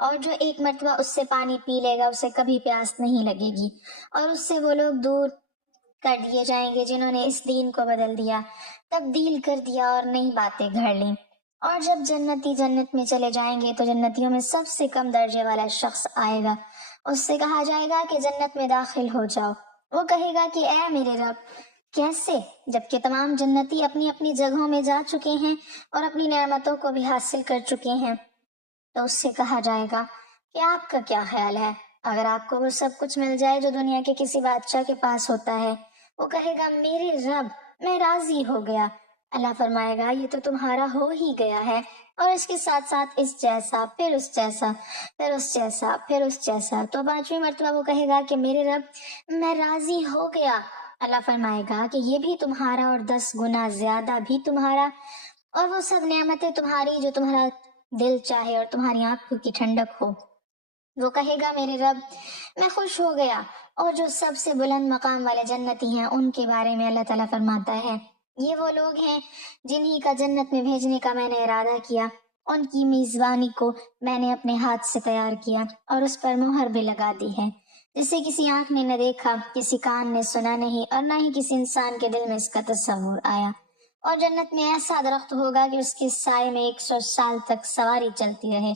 اور جو ایک مرتبہ اس سے پانی پی لے گا اسے کبھی پیاس نہیں لگے گی، اور اس سے وہ لوگ دور کر دیے جائیں گے جنہوں نے اس دین کو بدل دیا، تبدیل کر دیا اور نئی باتیں گھڑ لیں۔ اور جب جنتی جنت میں چلے جائیں گے تو جنتیوں میں سب سے کم درجے والا شخص آئے گا، اس سے کہا جائے گا کہ جنت میں داخل ہو جاؤ۔ وہ کہے گا کہ اے میرے رب، کیسے؟ جبکہ تمام جنتی اپنی اپنی جگہوں میں جا چکے ہیں اور اپنی نعمتوں کو بھی حاصل کر چکے ہیں۔ تو اس سے کہا جائے گا کہ آپ کا کیا خیال ہے اگر آپ کو وہ سب کچھ مل جائے جو دنیا کے کسی بادشاہ کے پاس ہوتا ہے؟ وہ کہے گا میرے رب، میں راضی ہو گیا۔ اللہ فرمائے گا یہ تو تمہارا ہو ہی گیا ہے، اور اس کے ساتھ ساتھ اس جیسا، پھر اس جیسا، پھر اس جیسا، پھر اس جیسا۔ تو پانچویں مرتبہ وہ کہے گا کہ میرے رب، میں راضی ہو گیا۔ اللہ فرمائے گا کہ یہ بھی تمہارا اور 10 گنا زیادہ بھی تمہارا، اور وہ سب نعمتیں تمہاری جو تمہارا دل چاہے اور تمہاری آنکھوں کی ٹھنڈک ہو۔ وہ کہے گا میرے رب، میں خوش ہو گیا۔ اور جو سب سے بلند مقام والے جنتی ہیں ان کے بارے میں اللہ تعالیٰ فرماتا ہے، یہ وہ لوگ ہیں جنہی کا جنت میں بھیجنے کا میں نے ارادہ کیا، ان کی میزبانی کو میں نے اپنے ہاتھ سے تیار کیا اور اس پر مہر بھی لگا دی ہے، جسے کسی آنکھ نے نہ دیکھا، کسی کان نے سنا نہیں، اور نہ ہی کسی انسان کے دل میں اس کا تصور آیا۔ اور جنت میں ایسا درخت ہوگا کہ اس کے سائے میں 100 سال تک سواری چلتی رہے،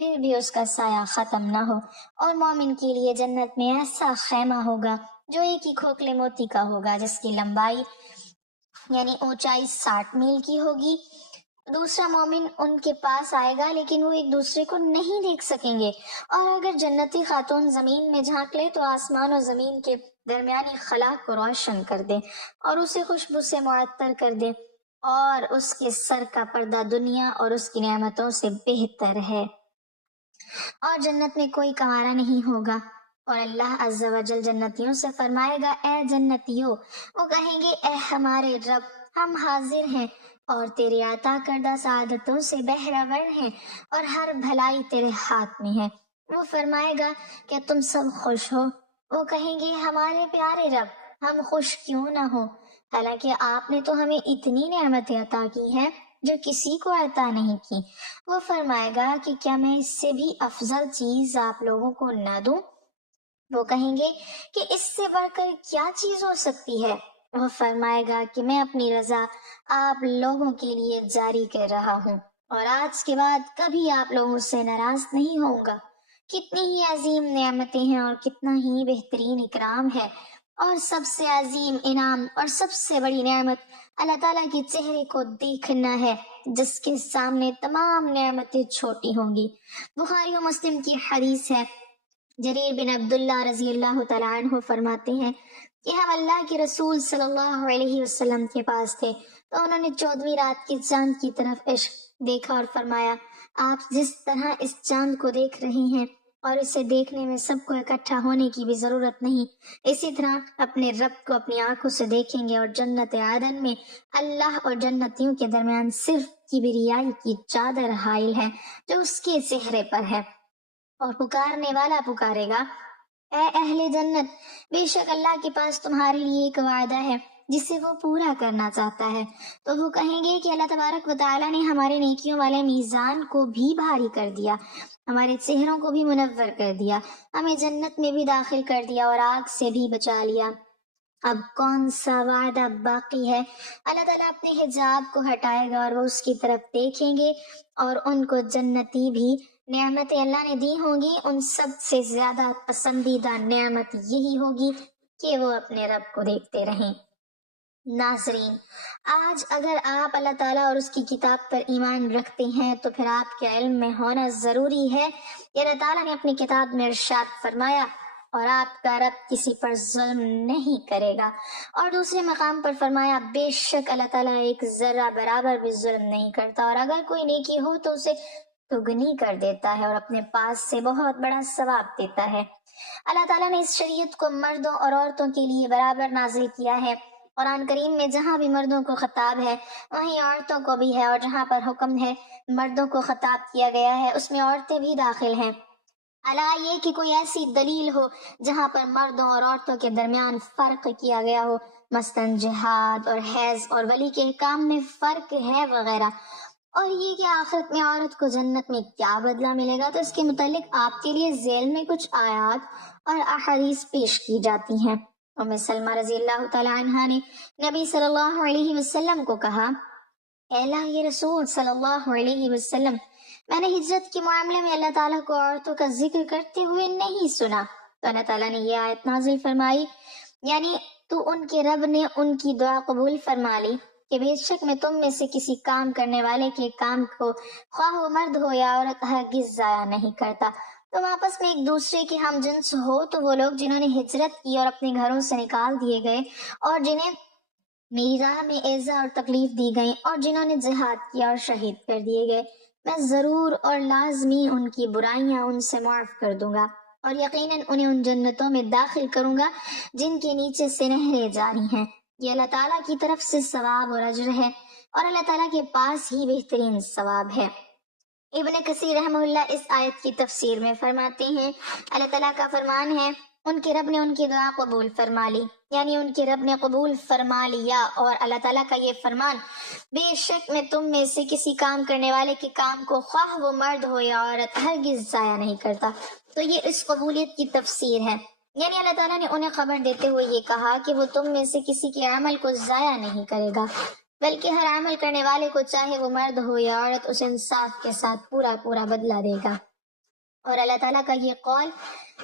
پھر بھی اس کا سایہ ختم نہ ہو۔ اور مومن کے لیے جنت میں ایسا خیمہ ہوگا جو ایک ہی کھوکھلے موتی کا ہوگا، جس کی لمبائی یعنی اونچائی 60 میل کی ہوگی۔ دوسرا مومن ان کے پاس آئے گا لیکن وہ ایک دوسرے کو نہیں دیکھ سکیں گے، اور اگر جنتی خاتون زمین میں جھانک لے تو آسمان و زمین کے درمیانی خلا کو روشن کر دے اور اسے خوشبو سے معطر کر دے، اور اس کے سر کا پردہ دنیا اور اس کی نعمتوں سے بہتر ہے۔ اور جنت میں کوئی کنوارا نہیں ہوگا، اور اللہ عز و جل جنتیوں سے فرمائے گا اے جنتیوں، وہ کہیں گے اے ہمارے رب، ہم حاضر ہیں اور تیری عطا کردہ سعادتوں سے بہرہ ہیں، اور ہر بھلائی تیرے ہاتھ میں ہے۔ وہ فرمائے گا کہ تم سب خوش ہو؟ وہ کہیں گے ہمارے پیارے رب، ہم خوش کیوں نہ ہو، حالانکہ آپ نے تو ہمیں اتنی نعمتیں عطا کی ہیں جو کسی کو عطا نہیں کی۔ وہ فرمائے گا کہ کیا میں اس سے بھی افضل چیز آپ لوگوں کو نہ دوں؟ وہ کہیں گے کہ اس سے بڑھ کر کیا چیز ہو سکتی ہے؟ وہ فرمائے گا کہ میں اپنی رضا آپ لوگوں کے لیے جاری کر رہا ہوں، اور آج کے بعد کبھی آپ لوگوں سے ناراض نہیں ہوں گا۔ کتنی ہی عظیم نعمتیں ہیں اور کتنا ہی بہترین اکرام ہے، اور سب سے عظیم انعام اور سب سے بڑی نعمت اللہ تعالیٰ کے چہرے کو دیکھنا ہے، جس کے سامنے تمام نعمتیں چھوٹی ہوں گی۔ بخاری و مسلم کی حدیث ہے، جریر بن عبداللہ رضی اللہ تعالیٰ عنہ فرماتے ہیں کہ ہم اللہ کے رسول صلی اللہ علیہ وسلم کے پاس تھے، تو انہوں نے 14ویں رات کے چاند کی طرف عشق دیکھا اور فرمایا، آپ جس طرح اس چاند کو دیکھ رہے ہیں اور اسے دیکھنے میں سب کو اکٹھا ہونے کی بھی ضرورت نہیں، اسی طرح اپنے رب کو اپنی آنکھوں سے دیکھیں گے، اور جنت عدن میں اللہ اور جنتیوں کے درمیان صرف کبریائی کی چادر حائل ہے جو اس کے چہرے پر ہے۔ اور پکارنے والا پکارے گا، اے اہل جنت، بے شک اللہ کے پاس تمہارے لیے ایک وعدہ ہے جسے وہ پورا کرنا چاہتا ہے۔ تو وہ کہیں گے کہ اللہ تبارک و تعالیٰ نے ہمارے نیکیوں والے میزان کو بھی بھاری کر دیا، ہمارے چہروں کو بھی منور کر دیا، ہمیں جنت میں بھی داخل کر دیا اور آگ سے بھی بچا لیا۔ اب کون سا وعدہ باقی ہے؟ اللہ تعالیٰ اپنے حجاب کو ہٹائے گا اور وہ اس کی طرف دیکھیں گے، اور ان کو جنتی بھی نعمتیں اللہ نے دی ہوں گی، ان سب سے زیادہ پسندیدہ نعمت یہی ہوگی کہ وہ اپنے رب کو دیکھتے رہیں۔ ناظرین، آج اگر آپ اللہ تعالیٰ اور اس کی کتاب پر ایمان رکھتے ہیں تو پھر آپ کے علم میں ہونا ضروری ہے کہ اللہ تعالیٰ نے اپنی کتاب میں ارشاد فرمایا، اور آپ کا رب کسی پر ظلم نہیں کرے گا، اور دوسرے مقام پر فرمایا، بے شک اللہ تعالیٰ ایک ذرہ برابر بھی ظلم نہیں کرتا، اور اگر کوئی نیکی ہو تو اسے دگنی کر دیتا ہے اور اپنے پاس سے بہت بڑا ثواب دیتا ہے۔ اللہ تعالیٰ نے اس شریعت کو مردوں اور عورتوں کے لیے برابر نازل کیا ہے۔ قرآن کریم میں جہاں بھی مردوں کو خطاب ہے وہیں عورتوں کو بھی ہے، اور جہاں پر حکم ہے مردوں کو خطاب کیا گیا ہے اس میں عورتیں بھی داخل ہیں۔ الا یہ کہ کوئی ایسی دلیل ہو جہاں پر مردوں اور عورتوں کے درمیان فرق کیا گیا ہو، مثلاً جہاد اور حیض اور ولی کے احکام میں فرق ہے وغیرہ، اور یہ کہ آخرت میں عورت کو جنت میں کیا بدلہ ملے گا، تو اس کے متعلق آپ کے لیے ذیل میں کچھ آیات اور احادیث پیش کی جاتی ہیں۔ ام سلمہ رضی اللہ تعالی عنہا نے نبی صلی اللہ علیہ وسلم کو کہا، اے اللہ کے رسول صلی اللہ علیہ وسلم، میں نے ہجرت کے معاملے میں اللہ تعالیٰ کو عورتوں کا ذکر کرتے ہوئے نہیں سنا۔ تو اللہ تعالیٰ نے یہ آیت نازل فرمائی، یعنی تو ان کے رب نے ان کی دعا قبول فرما لی کہ بے شک میں تم میں سے کسی کام کرنے والے کے کام کو خواہ وہ مرد ہو یا عورت ہرگز ضائع نہیں کرتا۔ تم آپس میں ایک دوسرے کے ہم جنس ہو تو وہ لوگ جنہوں نے ہجرت کی اور اپنے گھروں سے نکال دیے گئے اور جنہیں میری راہ میں ایذا اور تکلیف دی گئی اور جنہوں نے جہاد کیا اور شہید کر دیے گئے، میں ضرور اور لازمی ان کی برائیاں ان سے معاف کر دوں گا اور یقیناً انہیں ان جنتوں میں داخل کروں گا جن کے نیچے سے نہریں جاری ہیں۔ یہ اللہ تعالیٰ کی طرف سے ثواب اور اجر ہے اور اللہ تعالیٰ کے پاس ہی بہترین ثواب ہے۔ ابن کثیر رحمہ اللہ اس آیت کی تفسیر میں فرماتے ہیں، اللہ تعالیٰ کا فرمان ہے، ان کے رب نے ان کی دعا قبول فرما لی، یعنی ان کے رب نے قبول فرما لیا، اور اللہ تعالیٰ کا یہ فرمان، بے شک میں تم میں سے کسی کام کرنے والے کے کام کو خواہ وہ مرد ہو یا عورت ہرگز ضائع نہیں کرتا۔ تو یہ اس قبولیت کی تفسیر ہے، یعنی اللہ تعالیٰ نے انہیں خبر دیتے ہوئے یہ کہا کہ وہ تم میں سے کسی کے عمل کو ضائع نہیں کرے گا، بلکہ ہر عمل کرنے والے کو چاہے وہ مرد ہو یا عورت اسے انصاف کے ساتھ پورا پورا بدلہ دے گا۔ اور اللہ تعالیٰ کا یہ قول،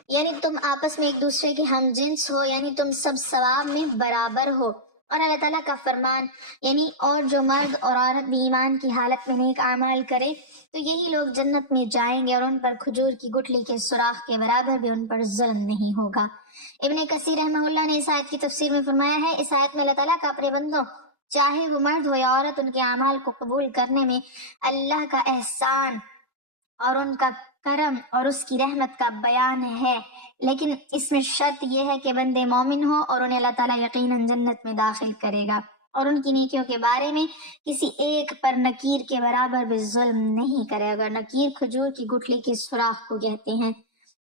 یعنی تم آپس میں ایک دوسرے کے ہم جنس ہو، یعنی تم سب ثواب میں برابر ہو، اور اللہ تعالیٰ کا فرمان، یعنی اور جو مرد اور عورت بھی ایمان کی حالت میں نیک اعمال کرے تو یہی لوگ جنت میں جائیں گے اور ان پر کھجور کی گٹھلی کے سوراخ کے برابر بھی ان پر ظلم نہیں ہوگا۔ ابن کثیر رحمہ اللہ نے اس آیت کی تفسیر میں فرمایا ہے، اس آیت میں اللہ تعالیٰ کا اپنے بندوں، چاہے وہ مرد ہو یا عورت، ان کے اعمال کو قبول کرنے میں اللہ کا احسان اور ان کا کرم اور اس کی رحمت کا بیان ہے، لیکن اس میں شرط یہ ہے کہ بندے مومن ہو اور انہیں اللہ تعالیٰ یقیناً جنت میں داخل کرے گا، اور ان کی نیکیوں کے بارے میں کسی ایک پر نکیر کے برابر بھی ظلم نہیں کرے گا۔ نکیر کھجور کی گٹھلی کے سوراخ کو کہتے ہیں،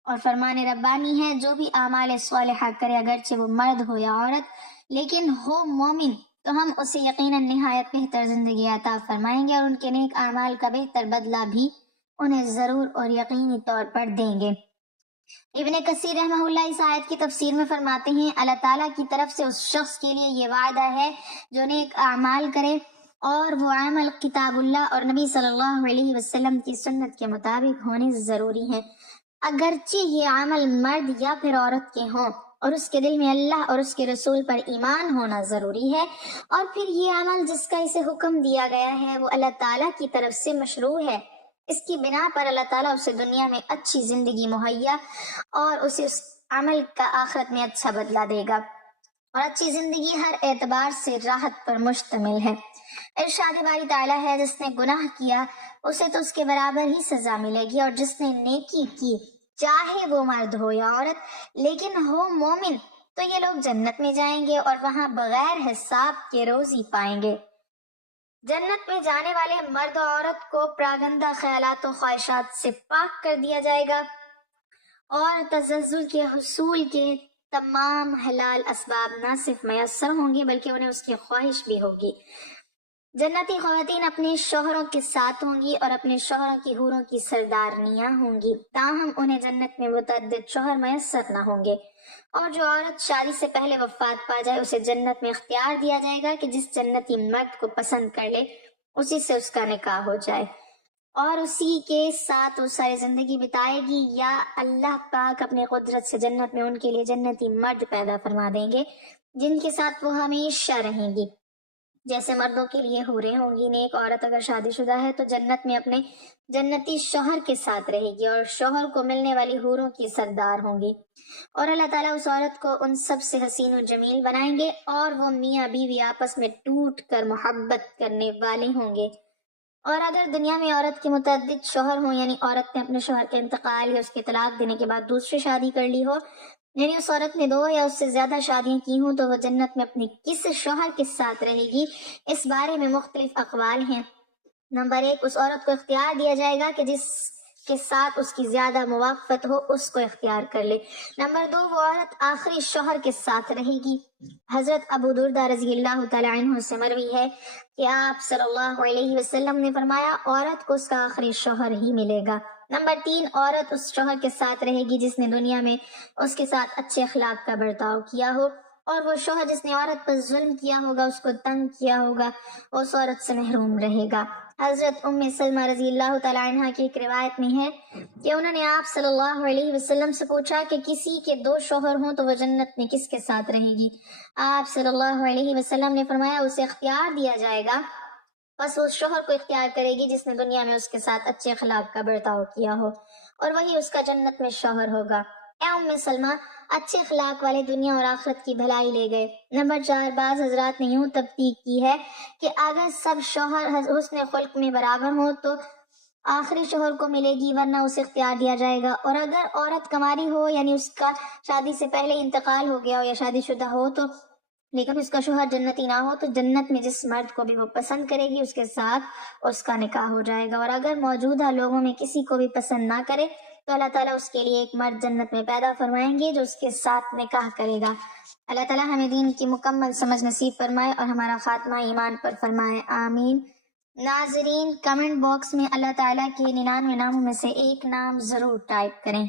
اور فرمان ربانی ہے، جو بھی اعمال صالحہ کرے اگرچہ وہ مرد ہو یا عورت لیکن ہو مومن تو ہم اسے یقیناً نہایت بہتر زندگی عطا فرمائیں گے اور ان کے نیک اعمال کا بہتر بدلہ بھی انہیں ضرور اور یقینی طور پر دیں گے۔ ابن کثیر رحمہ اللہ اس آیت کی تفسیر میں فرماتے ہیں، اللہ تعالیٰ کی طرف سے اس شخص کے لیے یہ وعدہ ہے جو نیک اعمال کرے اور وہ عمل کتاب اللہ اور نبی صلی اللہ علیہ وسلم کی سنت کے مطابق ہونے ضروری ہیں، اگرچہ یہ عمل مرد یا پھر عورت کے ہوں، اور اس کے دل میں اللہ اور اس کے رسول پر ایمان ہونا ضروری ہے، اور پھر یہ عمل جس کا اسے حکم دیا گیا ہے وہ اللہ تعالیٰ کی طرف سے مشروع ہے۔ اس کی بنا پر اللہ تعالیٰ اسے دنیا میں اچھی زندگی مہیا اور اسے اس عمل کا آخرت میں اچھا بدلہ دے گا، اور اچھی زندگی ہر اعتبار سے راحت پر مشتمل ہے۔ ارشاد باری تعالیٰ ہے، جس نے گناہ کیا اسے تو اس کے برابر ہی سزا ملے گی، اور جس نے نیکی کی چاہے وہ مرد ہو یا عورت لیکن ہو مومن تو یہ لوگ جنت میں جائیں گے اور وہاں بغیر حساب کے روزی پائیں گے۔ جنت میں جانے والے مرد و عورت کو پراگندہ خیالات و خواہشات سے پاک کر دیا جائے گا اور تزلزل کے حصول کے تمام حلال اسباب نہ صرف میسر ہوں گے بلکہ انہیں اس کی خواہش بھی ہوگی۔ جنتی خواتین اپنے شوہروں کے ساتھ ہوں گی اور اپنے شوہروں کی حوروں کی سردارنیاں ہوں گی، تاہم انہیں جنت میں متعدد شوہر میسر نہ ہوں گے، اور جو عورت شادی سے پہلے وفات پا جائے اسے جنت میں اختیار دیا جائے گا کہ جس جنتی مرد کو پسند کر لے اسی سے اس کا نکاح ہو جائے اور اسی کے ساتھ وہ ساری زندگی بتائے گی، یا اللہ پاک اپنے قدرت سے جنت میں ان کے لیے جنتی مرد پیدا فرما دیں گے جن کے ساتھ وہ ہمیشہ رہیں گی، جیسے مردوں کے لیے حوریں ہوں گی۔ نیک عورت اگر شادی شدہ ہے تو جنت میں اپنے جنتی شوہر کے ساتھ رہے گی اور شوہر کو ملنے والی حوروں کی سردار ہوں گی، اور اللہ تعالیٰ اس عورت کو ان سب سے حسین و جمیل بنائیں گے، اور وہ میاں بیوی آپس میں ٹوٹ کر محبت کرنے والے ہوں گے۔ اور اگر دنیا میں عورت کے متعدد شوہر ہوں، یعنی عورت نے اپنے شوہر کے انتقال یا اس کے طلاق دینے کے بعد دوسری شادی کر لی ہو، یعنی اس عورت نے 2 یا اس سے زیادہ شادیاں کی ہوں، تو وہ جنت میں اپنے کس شوہر کے ساتھ رہے گی، اس بارے میں مختلف اقوال ہیں۔ نمبر 1، اس عورت کو اختیار دیا جائے گا کہ جس کے ساتھ اس کی زیادہ موافقت ہو اس کو اختیار کر لے۔ نمبر 2، وہ عورت آخری شوہر کے ساتھ رہے گی۔ حضرت ابو دردہ رضی اللہ تعالی عنہ سے مروی ہے کہ آپ صلی اللہ علیہ وسلم نے فرمایا عورت کو اس کا آخری شوہر ہی ملے گا۔ نمبر 3، عورت اس شوہر کے ساتھ رہے گی جس نے دنیا میں اس کے ساتھ اچھے اخلاق کا برتاؤ کیا ہو، اور وہ شوہر جس نے عورت پر ظلم کیا ہوگا، اس کو تنگ کیا ہوگا، اس عورت سے محروم رہے گا۔ حضرت ام سلمہ رضی اللہ تعالی عنہ کی ایک روایت میں ہے کہ انہوں نے آپ صلی اللہ علیہ وسلم سے پوچھا کہ کسی کے 2 شوہر ہوں تو وہ جنت میں کس کے ساتھ رہے گی؟ آپ صلی اللہ علیہ وسلم نے فرمایا اسے اختیار دیا جائے گا، بس اس شوہر کو اختیار کرے گی جس نے دنیا میں اس کے ساتھ اچھے اخلاق کا برتاؤ کیا ہو، اور وہی اس کا جنت میں شوہر ہوگا۔ اے ام سلمہ، اچھے اخلاق والے دنیا اور آخرت کی بھلائی لے گئے۔ نمبر 4، بعض حضرات نے یوں تفسیر کی ہے کہ اگر سب شوہر حسن خلق میں برابر ہوں تو آخری شوہر کو ملے گی، ورنہ اسے اختیار دیا جائے گا، اور اگر عورت کنواری ہو یعنی اس کا شادی سے پہلے انتقال ہو گیا ہو یا شادی شدہ ہو تو لیکن اس کا شوہر جنتی نہ ہو تو جنت میں جس مرد کو بھی وہ پسند کرے گی اس کے ساتھ اس کا نکاح ہو جائے گا، اور اگر موجودہ لوگوں میں کسی کو بھی پسند نہ کرے تو اللہ تعالیٰ اس کے لیے ایک مرد جنت میں پیدا فرمائیں گے جو اس کے ساتھ نکاح کرے گا۔ اللہ تعالیٰ ہمیں دین کی مکمل سمجھ نصیب فرمائے اور ہمارا خاتمہ ایمان پر فرمائے، آمین۔ ناظرین، کمنٹ باکس میں اللہ تعالیٰ کے 99 ناموں میں سے ایک نام ضرور ٹائپ کریں۔